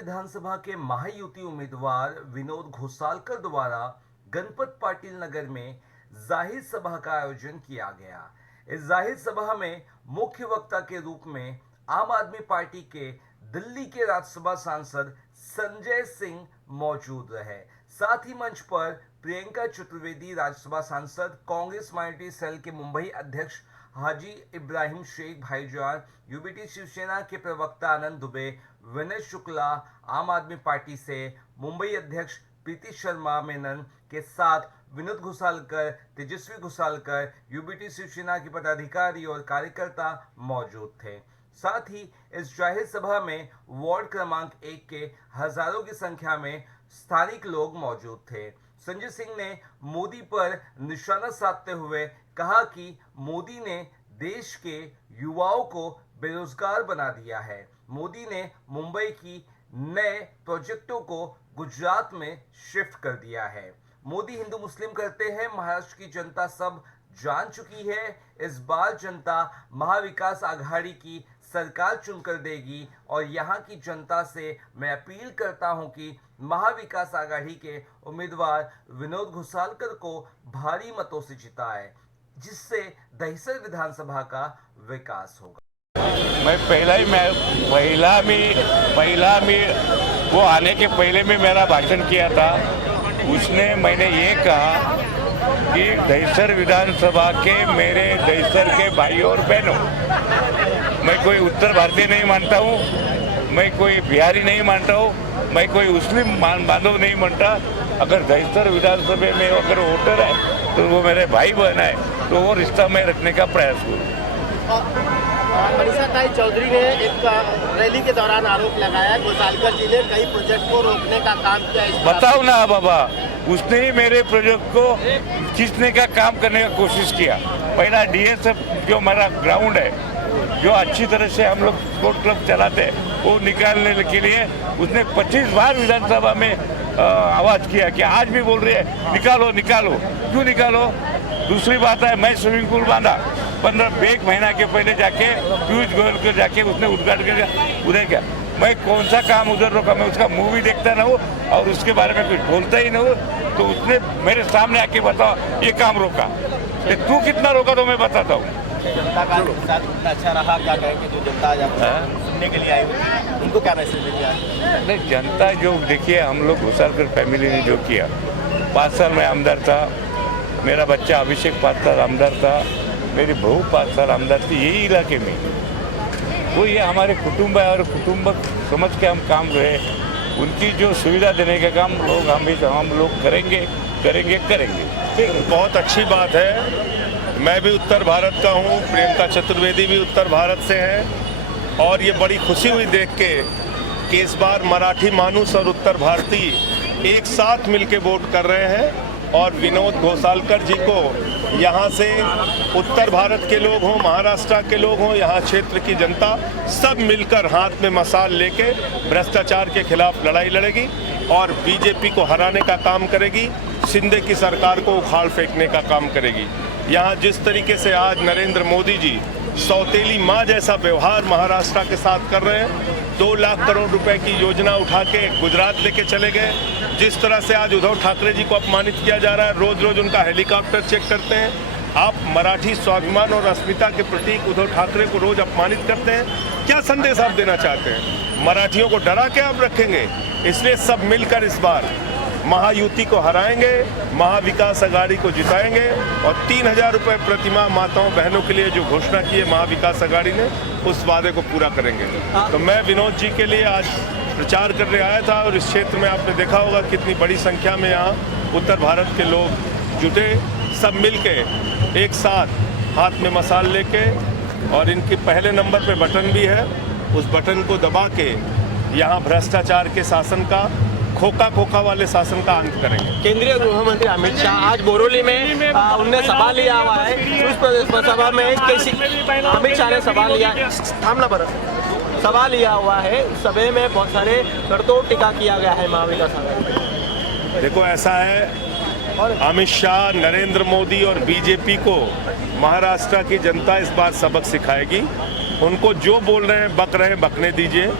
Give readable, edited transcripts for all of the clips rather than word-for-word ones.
विधानसभा के महायुति उम्मीदवार विनोद घोसालकर द्वारा गणपत पाटिल नगर में जाहिर सभा का आयोजन किया गया। इस जाहिर सभा में मुख्य वक्ता के रूप में आम आदमी पार्टी के दिल्ली के राज्यसभा सांसद संजय सिंह मौजूद रहे। साथ ही मंच पर प्रियंका चतुर्वेदी, राज्यसभा सांसद, कांग्रेस माइनॉरिटी सेल के मुंबई अध्यक्ष हाजी इब्राहिम शेख भाईजान, यूबीटी शिवसेना के प्रवक्ता आनंद दुबे, विनय शुक्ला आम आदमी पार्टी से, मुंबई अध्यक्ष प्रीति शर्मा मेनन के साथ विनोद घोसालकर, तेजस्वी घोसालकर, यूबीटी शिवसेना के पदाधिकारी और कार्यकर्ता मौजूद थे। साथ ही इस जाहिर सभा में वार्ड क्रमांक 1 के हजारों की संख्या में स्थानिक लोग मौजूद थे। संजय सिंह ने मोदी पर निशाना साधते हुए कहा कि मोदी ने देश के युवाओं को बेरोजगार बना दिया है। मोदी ने मुंबई की नए प्रोजेक्टों को गुजरात में शिफ्ट कर दिया है। मोदी हिंदू मुस्लिम करते हैं, महाराष्ट्र की जनता सब जान चुकी है। इस बार जनता महाविकास आघाड़ी की सरकार चुनकर देगी और यहाँ की जनता से मैं अपील करता हूँ कि महाविकास आघाड़ी के उम्मीदवार विनोद घोसालकर को भारी मतों से जिताए, जिससे दहिसर विधानसभा का विकास होगा। मैं पहला में वो आने के पहले में मेरा भाषण किया था। उसने मैंने ये कहा कि दहिसर विधानसभा के मेरे दहिसर के भाई और बहनों, मैं कोई उत्तर भारतीय नहीं मानता हूँ, मैं कोई बिहारी नहीं मानता हूँ, मैं कोई मुस्लिम बांधव नहीं मानता। अगर दहिसर विधानसभा में अगर वोटर है तो वो मेरे भाई बहन है, तो वो रिश्ता मैं रखने का प्रयास करूँ। मनीषा ताई चौधरी ने एक रैली के दौरान आरोप लगाया घोसालकर जी ने कई प्रोजेक्ट को रोकने का काम किया। बताओ ना बाबा, उसने ही मेरे प्रोजेक्ट को खींचने का काम करने का कोशिश किया। पहला डीएसएफ जो हमारा ग्राउंड है, जो अच्छी तरह से हम लोग स्पोर्ट क्लब चलाते हैं, वो निकालने के लिए उसने 25 बार विधानसभा में आवाज किया कि आज भी बोल रही है निकालो निकालो। क्यों निकालो? दूसरी बात है, मैं स्विमिंग पूल बांधा 1 महीना के पहले जाके पीयूष गोयल को जाके उसने उद्घाटन किया, उधर क्या मैं कौन सा काम उधर रोका? मैं उसका मूवी देखता ना हूँ और उसके बारे में कुछ बोलता ही ना हूँ, तो उसने मेरे सामने आके बताओ ये काम रोका। तू कितना रोका तो मैं बताता हूँ। जनता का साथ उतना अच्छा रहा, क्या कहेंगे जो जनता आज सुनने के लिए आई हुई, उनको क्या मैसेज देंगे? नहीं, जनता जो देखिए, हम लोग घोसालकर फैमिली ने जो किया, 5 साल में आमदार था, मेरा बच्चा अभिषेक 5 साल आमदार था, मेरी बहू 5 साल आमदार थी यही इलाके में। वो ये हमारे कुटुंब है और कुटुंब समझ के हम काम रहे। उनकी जो सुविधा देने का काम हम लोग करेंगे। बहुत अच्छी बात है। मैं भी उत्तर भारत का हूँ, प्रियंका चतुर्वेदी भी उत्तर भारत से हैं, और ये बड़ी खुशी हुई देख के कि इस बार मराठी मानुस और उत्तर भारतीय एक साथ मिलके वोट कर रहे हैं। और विनोद घोसालकर जी को यहाँ से उत्तर भारत के लोग हों, महाराष्ट्र के लोग हों, यहाँ क्षेत्र की जनता सब मिलकर हाथ में मशाल लेके भ्रष्टाचार के खिलाफ लड़ाई लड़ेगी और बीजेपी को हराने का काम करेगी, शिंदे की सरकार को उखाड़ फेंकने का काम करेगी। यहाँ जिस तरीके से आज नरेंद्र मोदी जी सौतेली माँ जैसा व्यवहार महाराष्ट्र के साथ कर रहे हैं, 2 लाख करोड़ रुपए की योजना उठा के गुजरात लेके चले गए, जिस तरह से आज उद्धव ठाकरे जी को अपमानित किया जा रहा है, रोज रोज उनका हेलीकॉप्टर चेक करते हैं। आप मराठी स्वाभिमान और अस्मिता के प्रतीक उद्धव ठाकरे को रोज अपमानित करते हैं। क्या संदेश आप देना चाहते हैं? मराठियों को डरा के आप रखेंगे? इसलिए सब मिलकर इस बार महायुति को हराएंगे, महाविकास आघाड़ी को जिताएंगे और 3000 रुपये प्रतिमाह माताओं बहनों के लिए जो घोषणा की है महाविकास आघाड़ी ने, उस वादे को पूरा करेंगे। तो मैं विनोद जी के लिए आज प्रचार करने आया था और इस क्षेत्र में आपने देखा होगा कितनी बड़ी संख्या में यहाँ उत्तर भारत के लोग जुटे, सब मिलके एक साथ हाथ में मशाल लेके, और इनके पहले नंबर पे बटन भी है, उस बटन को दबा के यहाँ भ्रष्टाचार के शासन का, खोखा वाले शासन का अंत करेंगे। केंद्रीय गृह मंत्री अमित शाह आज बोरोली में उनने सभा लिया हुआ है। उस सभा में अमित शाह ने सभा लिया हुआ है। सभा में बहुत सारे तोड़ टिका किया गया है महाविकास आघाड़ी। देखो ऐसा है, अमित शाह, नरेंद्र मोदी और बीजेपी को महाराष्ट्र की जनता इस बार सबक सिखाएगी। उनको जो बोल रहे हैं, बक रहे हैं, बकने दीजिए।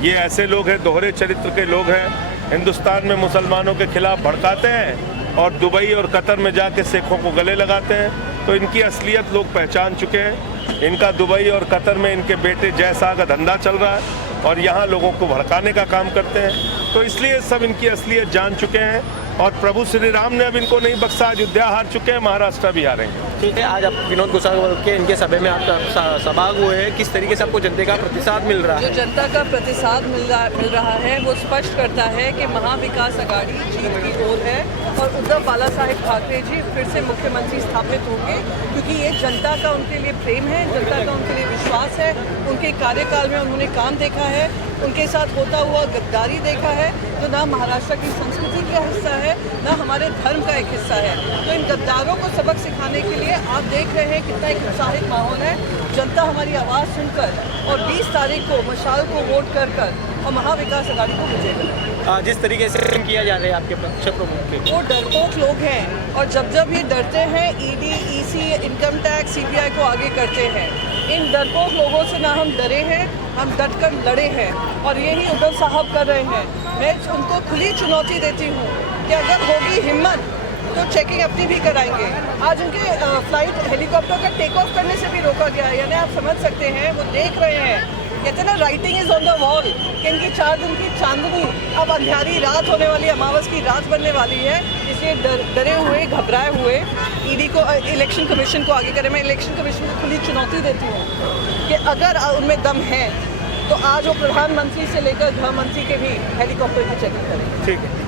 ये ऐसे लोग हैं, दोहरे चरित्र के लोग हैं, हिंदुस्तान में मुसलमानों के खिलाफ भड़काते हैं और दुबई और कतर में जाके सिखों को गले लगाते हैं। तो इनकी असलियत लोग पहचान चुके हैं। इनका दुबई और कतर में इनके बेटे जय शाह का धंधा चल रहा है और यहाँ लोगों को भड़काने का काम करते हैं। तो इसलिए सब इनकी असलियत जान चुके हैं और प्रभु श्री राम ने अब इनको नहीं बख्शा। अयोध्या हार चुके हैं, महाराष्ट्र भी हारेंगे। ठीक है, आज आप विनोद घोषाल के इनके सभा में आप सहभाग हुए हैं, किस तरीके से आपको जनता का प्रतिसाद मिल रहा जो है? जनता का प्रतिसाद मिल रहा है वो स्पष्ट करता है कि महाविकास आघाड़ी जीत की ओर है और उद्धव बाला साहेब ठाकरे जी फिर से मुख्यमंत्री स्थापित होंगे, क्योंकि ये जनता का उनके लिए प्रेम है, जनता का उनके लिए विश्वास है। उनके कार्यकाल में उन्होंने काम देखा है, उनके साथ होता हुआ गद्दारी देखा है, जो ना महाराष्ट्र की संस्कृति का हिस्सा है ना हमारे धर्म का एक हिस्सा है। तो इन गद्दारों को सबक सिखाने के लिए आप देख रहे हैं कितना एक उत्साहित माहौल है। जनता हमारी आवाज़ सुनकर और 20 तारीख को मशाल को वोट कर और महाविकास आघाड़ी को विजय करें। जिस तरीके से किया जा रहा है आपके पक्ष प्रमुख के, वो डरपोक लोग हैं और जब ये डरते हैं ED, EC, income tax, CBI को आगे करते हैं। इन डरपोक लोगों से ना हम डरे हैं, हम डटकर लड़े हैं और यही उद्धव साहब कर रहे हैं। मैं उनको खुली चुनौती देती हूँ कि अगर होगी हिम्मत तो चेकिंग अपनी भी कराएंगे। आज उनके फ्लाइट हेलीकॉप्टर का टेक ऑफ करने से भी रोका गया है, यानी आप समझ सकते हैं वो देख रहे हैं। कहते हैं ना writing is on the wall कि इनकी 4 दिन की चांदनी अब अंधियारी रात होने वाली, अमावस की रात बनने वाली है। इसलिए डरे हुए, घबराए हुए ईडी को, इलेक्शन कमीशन को आगे करें। मैं इलेक्शन कमीशन को खुली चुनौती देती हूँ कि अगर उनमें दम है तो आज वो प्रधानमंत्री से लेकर गृह मंत्री के भी हेलीकॉप्टर की चेकिंग करें। ठीक है।